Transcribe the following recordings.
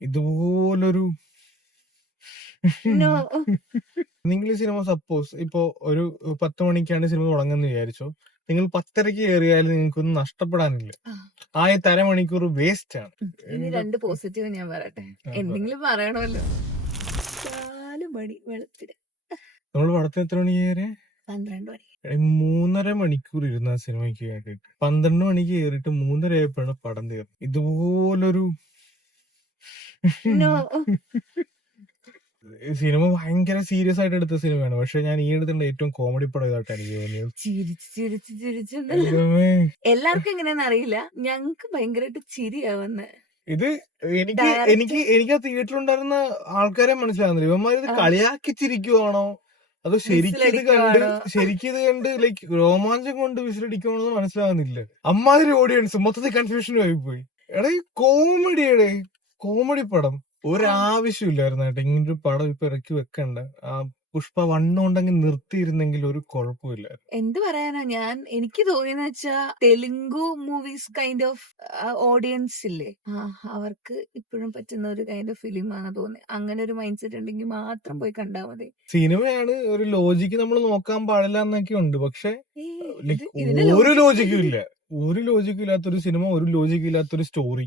ഇതുപോലൊരു നോ. നിങ്ങൾ ഈ സിനിമ സപ്പോസ് ഇപ്പോ ഒരു 10 മണിക്കാണ് സിനിമ തുടങ്ങുന്നത് വിചാരിച്ചോ. നിങ്ങൾ 10:30 കയറിയാലും നിങ്ങൾക്കൊന്നും നഷ്ടപ്പെടാനില്ല. ആ 1/2 മണിക്കൂർ വേസ്റ്റ് ആണ്. ഇനി 2 പോസിറ്റീവ് ഞാൻ പറയട്ടെ. എന്തെങ്കിലും പറയണമല്ലോ. 4 മണി വെളുപ്പിന്. നമ്മൾ പടത്തിന് എത്ര മണി കയറിയ? 12 മണി. 3.5 മണിക്കൂർ ഇരുന്ന ആ സിനിമയ്ക്ക് കയറിയിട്ട് 12 മണിക്ക് കയറിയിട്ട് 3:30 ആയപ്പോഴാണ് പടം തീർന്നത്. ഇതുപോലൊരു നോ. സിനിമ ഭയങ്കര സീരിയസ് ആയിട്ട് എടുത്ത സിനിമയാണ്. പക്ഷെ ഞാൻ ഈ എടുത്തുള്ള ഏറ്റവും കോമഡി പടം ഇതായിട്ട് എനിക്ക് തോന്നിയത്. ചിരിച്ചുണ്ടല്ലോ. എല്ലാവർക്കും എങ്ങനെയാന്ന് അറിയില്ല, ഞങ്ങക്ക് ഭയങ്കരമായിട്ട് ചിരിയാവുന്ന. ഇത് എനിക്ക് ആ തിയേറ്ററിലുണ്ടായിരുന്ന ആൾക്കാരെ മനസ്സിലാകുന്നില്ല. ഇവന്മാർ ഇത് കളിയാക്കി ചിരിക്കുവാണോ അതോ ശരിക്കും ഇത് കണ്ട് ലൈക്ക് രോമാഞ്ചം കൊണ്ട് വിസിലടിക്കുവാണോ മനസ്സിലാകുന്നില്ല. അമ്മാതിരി ഓഡിയൻസ് മൊത്തത്തിൽ കൺഫ്യൂഷൻ ആയിപ്പോയി. എടാ ഈ കോമഡി പടം ഒരാവശ്യമില്ലായിരുന്നു കേട്ടോ. ഇങ്ങനൊരു പടം ഇപ്പൊ ഇറക്കി വെക്കണ്ട. ആ പുഷ്പ 1 കൊണ്ടങ്ങ് നിർത്തിയിരുന്നെങ്കിൽ ഒരു കുഴപ്പമില്ല. എന്ത് പറയാനാ, എനിക്ക് തോന്നിയെന്ന് വെച്ചാ Telugu movies kind of audience ഇല്ലേ, അവർക്ക് ഇപ്പോഴും പറ്റുന്ന ഒരു കൈൻഡ് ഓഫ് ഫിലിമാണ് തോന്നി. അങ്ങനെ ഒരു മൈൻഡ് സെറ്റ് ഉണ്ടെങ്കിൽ മാത്രം പോയി കണ്ടാ മതി. സിനിമയാണ്, ഒരു ലോജിക്ക് നമ്മൾ നോക്കാൻ പാടില്ല എന്നൊക്കെ ഉണ്ട്. പക്ഷെ ഒരു ലോജിക്കും ഇല്ല. ഒരു ലോജിക്കും ഇല്ലാത്തൊരു സിനിമ, ഒരു ലോജിക്കും ഇല്ലാത്തൊരു സ്റ്റോറി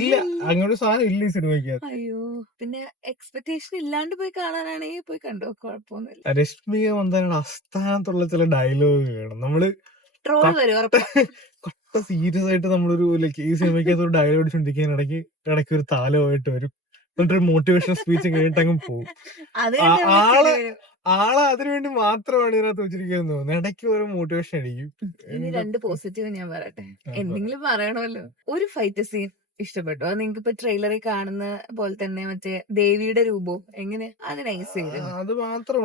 ഇല്ല. അങ്ങനെ ഒരു സാധനം ഇല്ല ഈ സിനിമയ്ക്ക്. അയ്യോ, പിന്നെ എക്സ്പെക്ടേഷൻ ഇല്ലാണ്ട് പോയി കാണാനാണെങ്കിൽ പോയി കണ്ടോ, കുഴപ്പമൊന്നുമില്ല. രശ്മിക മന്ദാനയുടെ അസ്ഥാനത്തുള്ള ചില ഡയലോഗ് വേണം. നമ്മള് കൊട്ട സീരിയസ് ആയിട്ട് നമ്മളൊരു ലൈക്ക് ഈ സിനിമയ്ക്കകത്ത് ഒരു ഡയലോഗ് അടിച്ചോണ്ടിരിക്കാൻ ഇടയ്ക്ക് ഒരു താലമായിട്ട് വരും. എന്നിട്ടൊരു മോട്ടിവേഷണൽ സ്പീച്ച് കേട്ട് അങ്ങ് പോകും. ആളെ അതിനുവേണ്ടി മാത്രമാണ് ഇതിനകത്ത് വെച്ചിരിക്കുന്നത് തോന്നുന്നു. ഇടയ്ക്ക് ഒരു മോട്ടിവേഷൻ അടിക്കും. ഇനി 2 പോസിറ്റീവ് ഞാൻ പറയട്ടെ. എന്തെങ്കിലും പറയണമല്ലോ. ഒരു ഫൈറ്റ് സീൻ ഇഷ്ടപ്പെട്ടു. അത് നിങ്ങൾക്ക് ഇപ്പൊ ട്രെയിലറിൽ കാണുന്ന പോലെ തന്നെ മറ്റേ ദേവിയുടെ രൂപവും എങ്ങനെ അത് നൈസ് ചെയ്തു. അത് മാത്രം.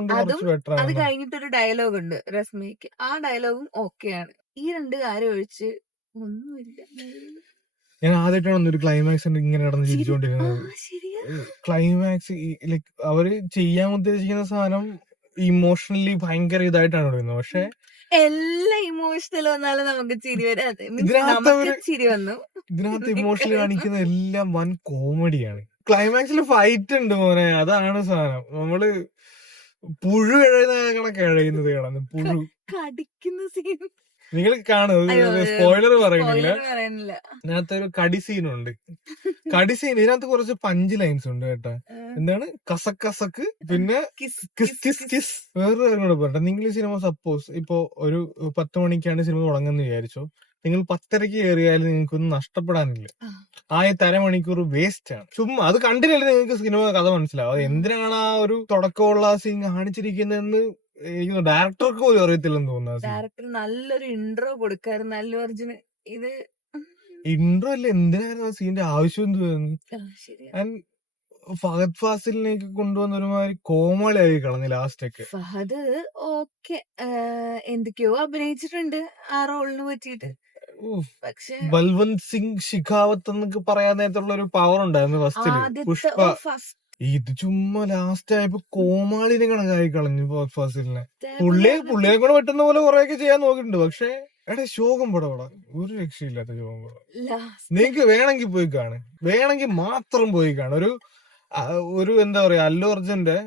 അത് കഴിഞ്ഞിട്ടൊരു ഡയലോഗ് ഉണ്ട് രശ്മിക്ക്. ആ ഡയലോഗും ഓക്കെയാണ്. ഈ 2 കാര്യം ഒഴിച്ച് ഒന്നുമില്ല. ഞാൻ ആദ്യമായിട്ടാണ് ഒരു ക്ലൈമാക്സ് ഇങ്ങനെ നടന്ന് ചിരിച്ചോണ്ടിരുന്നത്. ക്ലൈമാക്സ് ലൈക്ക് അവര് ചെയ്യാൻ ഉദ്ദേശിക്കുന്ന സാധനം ഇമോഷണലി ഭയങ്കര ഇതായിട്ടാണ് വരുന്നത്. പക്ഷെ എല്ലാ ഇമോഷണൽ വന്നാലും നമുക്ക് ചിരി വരാതെ ചിരി വന്നു. ഇതിനകത്ത് ഇമോഷണൽ കാണിക്കുന്ന എല്ലാം വൻ കോമഡിയാണ്. ക്ലൈമാക്സിൽ ഫൈറ്റ് ഉണ്ട് മോനെ, അതാണ് സാധനം. നമ്മള് പുഴു കണക്കുന്നത് കിടന്ന് പുഴു കടിക്കുന്ന സീൻ നിങ്ങൾ കാണും. സ്പോയിലർ പറയുന്നില്ല. ഇതിനകത്തൊരു കടി സീനുണ്ട്. കടി സീൻ ഇതിനകത്ത് കുറച്ച് പഞ്ച് ലൈൻസ് ഉണ്ട് കേട്ടാ. എന്താണ് കസക്ക്, പിന്നെ കിസ്. വേറൊരു കാര്യം കൂടെ പറയട്ടെ. നിങ്ങൾ ഈ സിനിമ സപ്പോസ് ഇപ്പൊ ഒരു 10 മണിക്കാണ് സിനിമ തുടങ്ങുന്നത് വിചാരിച്ചോ. നിങ്ങൾ 10:30 കയറിയാലും നിങ്ങൾക്കൊന്നും നഷ്ടപ്പെടാനില്ല. ആ 1/2 മണിക്കൂർ വേസ്റ്റ് ആണ്. ചുമ്മാ അത് കണ്ടില്ലല്ലേ നിങ്ങൾക്ക് സിനിമ കഥ മനസ്സിലാവും. എന്തിനാണ് ആ ഒരു തുടക്കമുള്ള സീൻ കാണിച്ചിരിക്കുന്നതെന്ന് ഡയറക്ടർക്ക് പോലും അറിയത്തില്ലെന്ന് തോന്നുന്നു. ഡയറക്ടർ നല്ലൊരു ഇൻട്രോ കൊടുക്കായിരുന്നു അല്ലു അർജുന്. ഇത് ഇൻട്രോ അല്ല, എന്തിനായിരുന്നു ആ സീന്റെ ആവശ്യം എന്ന് തോന്നുന്നു. ഫഹദ് ഫാസിലിനേക്ക് കൊണ്ടുവന്ന ഒരുമാതിരി കോമഡി ആയി കളഞ്ഞു ലാസ്റ്റ് ഒക്കെ. ഫഹദ് ഓക്കെ എന്തൊക്കെയോ അഭിനയിച്ചിട്ടുണ്ട് ആ റോളിന് പറ്റിയിട്ട്. പക്ഷെ ബൽവന്ത് സിംഗ് ഷിഖാവത്ത് എന്നൊക്കെ പറയാൻ നേരത്തുള്ള ഒരു പവർ ഉണ്ടായിരുന്നു ഫസ്റ്റില് പുഷ്പ. ഇത് ചുമ്മാ ലാസ്റ്റ് ആയപ്പോ കോമാളിനെ കണക്കായി കളഞ്ഞു ഫഹദ് ഫാസിലിനെ. പുള്ളിയെ കൂടെ പറ്റുന്ന പോലെ കുറെയൊക്കെ ചെയ്യാൻ നോക്കിയിട്ടുണ്ട്. പക്ഷെ ശോകം പടം ഒരു രക്ഷയില്ലാത്ത ശോകം പടം. നിങ്ങക്ക് വേണമെങ്കിൽ പോയി കാണും, വേണമെങ്കിൽ മാത്രം പോയി കാണും. ഒരു എന്താ പറയാ, അല്ലു അർജുന്റെ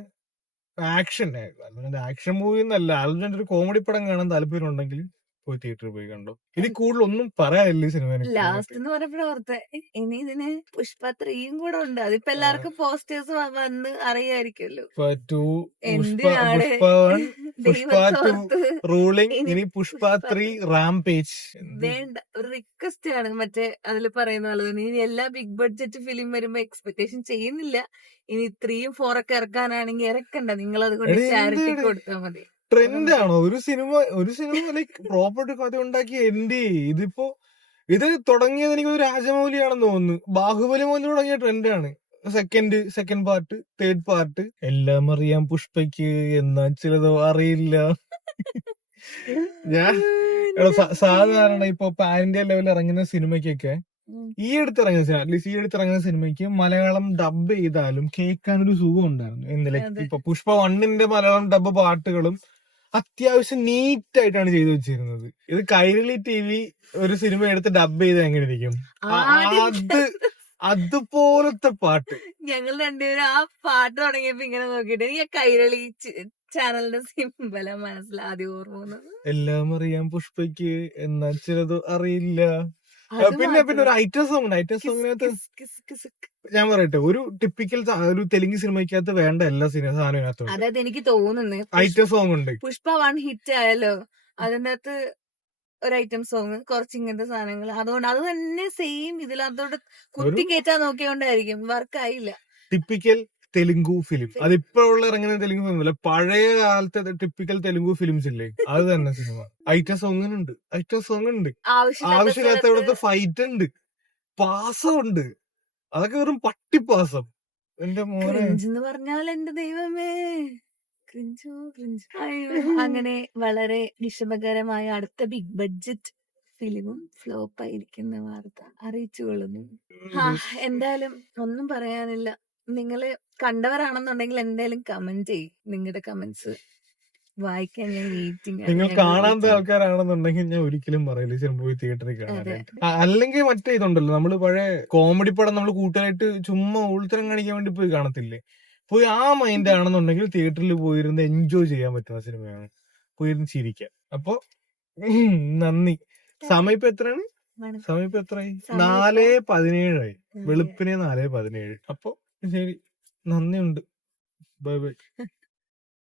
ആക്ഷൻ മൂവി എന്നല്ല, അർജുന്റെ ഒരു കോമഡി പടം കാണാൻ താല്പര്യം ഉണ്ടെങ്കിൽ പോയി തിയേറ്ററിൽ പോയി കണ്ടോ. ഇനി കൂടുതൽ ഒന്നും പറയാനില്ല ഈ സിനിമ. ലാസ്റ്റ് എന്ന് പറഞ്ഞപ്പോഴോർത്തെ ഇനി ഇതിന് പുഷ്പ 3യും കൂടെ ഉണ്ട്. അതിപ്പോ എല്ലാവർക്കും പോസ്റ്റേഴ്സ് വന്ന് അറിയായിരിക്കുമല്ലോ. റൂളിംഗ്, ഇനി പുഷ്പ 3 റാംപേജ്. വേണ്ട, ഒരു റിക്വസ്റ്റ് ആണ്. മറ്റേ അതിൽ പറയുന്ന പോലെ തന്നെ ഇനി എല്ലാ ബിഗ് ബഡ്ജറ്റ് ഫിലിം വരുമ്പോ എക്സ്പെക്ടേഷൻ ചെയ്യുന്നില്ല. ഇനി 3യും 4 ഒക്കെ ഇറക്കാനാണെങ്കിൽ ഇറക്കണ്ട, നിങ്ങൾ അതുകൊണ്ട് ചാരിറ്റി കൊടുത്താൽ മതി. ട്രെൻഡ് ആണോ ഒരു സിനിമ ലൈക്ക് പ്രോപ്പർട്ടി കഥ ഉണ്ടാക്കി എൻഡ്. ഇത് തുടങ്ങിയത് എനിക്ക് രാജമൗലിയാണെന്ന് തോന്നുന്നു. ബാഹുബലി മുതൽ തുടങ്ങിയ ട്രെൻഡാണ്. സെക്കൻഡ് പാർട്ട്, തേർഡ് പാർട്ട് എല്ലാം അറിയാം പുഷ്പയ്ക്ക്, എന്നാൽ ചിലതോ അറിയില്ല. ഞാൻ സാധാരണ ഇപ്പൊ പാൻ ഇന്ത്യ ലെവലിൽ ഇറങ്ങുന്ന സിനിമയ്ക്കൊക്കെ ഈ അടുത്തിറങ്ങുന്ന സിനിമയ്ക്ക് മലയാളം ഡബ് ചെയ്താലും കേൾക്കാനൊരു സുഖം ഉണ്ടായിരുന്നു. എന്തിലെ ഇപ്പൊ പുഷ്പ 1ന്റെ മലയാളം ഡബ് പാട്ടുകളും അത്യാവശ്യം നീറ്റ് ആയിട്ടാണ് ചെയ്തു വെച്ചിരുന്നത്. ഇത് കൈരളി TV ഒരു സിനിമ എടുത്ത് ഡബ് ചെയ്ത് എങ്ങനെ ഇരിക്കും? അതുപോലത്തെ പാട്ട്. ഞങ്ങൾ രണ്ടുപേരും ആ പാട്ട് തുടങ്ങിയപ്പോ ഇങ്ങനെ നോക്കിയിട്ട് എനിക്ക് ആ കൈരളി ചാനലിന്റെ സിമ്പല മനസ്സിൽ ആദ്യം ഓർമ്മ വന്നത്. എല്ലാം അറിയാം പുഷ്പയ്ക്ക്, എന്നാൽ ചിലത് അറിയില്ല. അത് പിന്നെ ഒരു മാത്രം. ഐറ്റം സോങ് ഉണ്ട്. ഐറ്റം കിസ് സോങ്ങിനകത്ത് കിസ് കിസ് കിസ്. ഞാൻ പറയട്ടെ, ഒരു ടിപ്പിക്കൽ ഒരു തെലുങ്ക് സിനിമയ്ക്കകത്ത് വേണ്ട എല്ലാ സാധനം ഇതിനകത്തുണ്ട്. അതായത് എനിക്ക് തോന്നുന്നു ഐറ്റം സോങ് ഉണ്ട്. പുഷ്പ 1 ഹിറ്റ് ആയാലോ അതിന്റെ അകത്ത് ഒരു ഐറ്റം സോങ്, കുറച്ച് ഇങ്ങനത്തെ സാധനങ്ങൾ, അതുകൊണ്ട് അത് തന്നെ സെയിം ഇതിലകത്തോട്ട് കുത്തി കയറ്റാൻ നോക്കിയോണ്ടായിരിക്കും വർക്ക് ആയില്ല. Typical Telugu film. അതിപ്പോഴുള്ള ഇറങ്ങുന്ന തെലുങ്ക് ഫിലിം അല്ല, പഴയ കാലത്തെ ടിപ്പിക്കൽ തെലുങ്കു ഫിലിംസ് ഇല്ലേ, അത് തന്നെ സിനിമ. ഐറ്റം സോങ്ങിനുണ്ട്, ഐറ്റം സോങ് ഉണ്ട്, ആവശ്യമില്ലാത്തവിടത്ത് ഫൈറ്റ് ഉണ്ട്, പാസം ഉണ്ട്. അതൊക്കെ വെറും പട്ടിപ്പാസം. എന്റെ മോനെ ക്രിഞ്ച് പറഞ്ഞാൽ എന്റെ ദൈവമേ, ക്രിഞ്ചോ ക്രിഞ്ച്. അങ്ങനെ വളരെ വിഷമകരമായ അടുത്ത ബിഗ് ബഡ്ജറ്റ് ഫിലിമും ഫ്ലോപ്പ് ആയിരിക്കുന്ന വാർത്ത അറിയിച്ചുകൊള്ളുന്നു. എന്തായാലും ഒന്നും പറയാനില്ല. നിങ്ങള് കണ്ടവരാണെന്നുണ്ടെങ്കിൽ എന്തായാലും കമന്റ് ചെയ്യും. നിങ്ങളുടെ കമന്റ്സ് വായിക്കാൻ ഞാൻ വെയിറ്റിംഗ്. നിങ്ങൾ കാണാത്ത ആൾക്കാരാണെന്നുണ്ടെങ്കിൽ ഞാൻ ഒരിക്കലും പറയില്ല ചിലപ്പോൾ പോയി തിയേറ്ററിൽ കാണാനായിട്ട്. അല്ലെങ്കിൽ മറ്റേ ഇതുണ്ടല്ലോ, നമ്മള് പഴയ കോമഡി പടം നമ്മൾ കൂട്ടായിട്ട് ചുമ്മാ ഉൾത്തരം കാണിക്കാൻ വേണ്ടി പോയി കാണത്തില്ലേ, പോയി ആ മൈൻഡ് ആണെന്നുണ്ടെങ്കിൽ തിയേറ്ററിൽ പോയിരുന്ന് എൻജോയ് ചെയ്യാൻ പറ്റുന്ന സിനിമയാണ്, പോയിരുന്ന് ചിരിക്കാം. അപ്പൊ നന്ദി. സമയം ഇപ്പൊ എത്രയാണ്? സമയം ഇപ്പൊ എത്രയായി? 4:17 വെളുപ്പിനെ 4:17. അപ്പൊ ശരി, നന്ദിയുണ്ട്. Bye bye.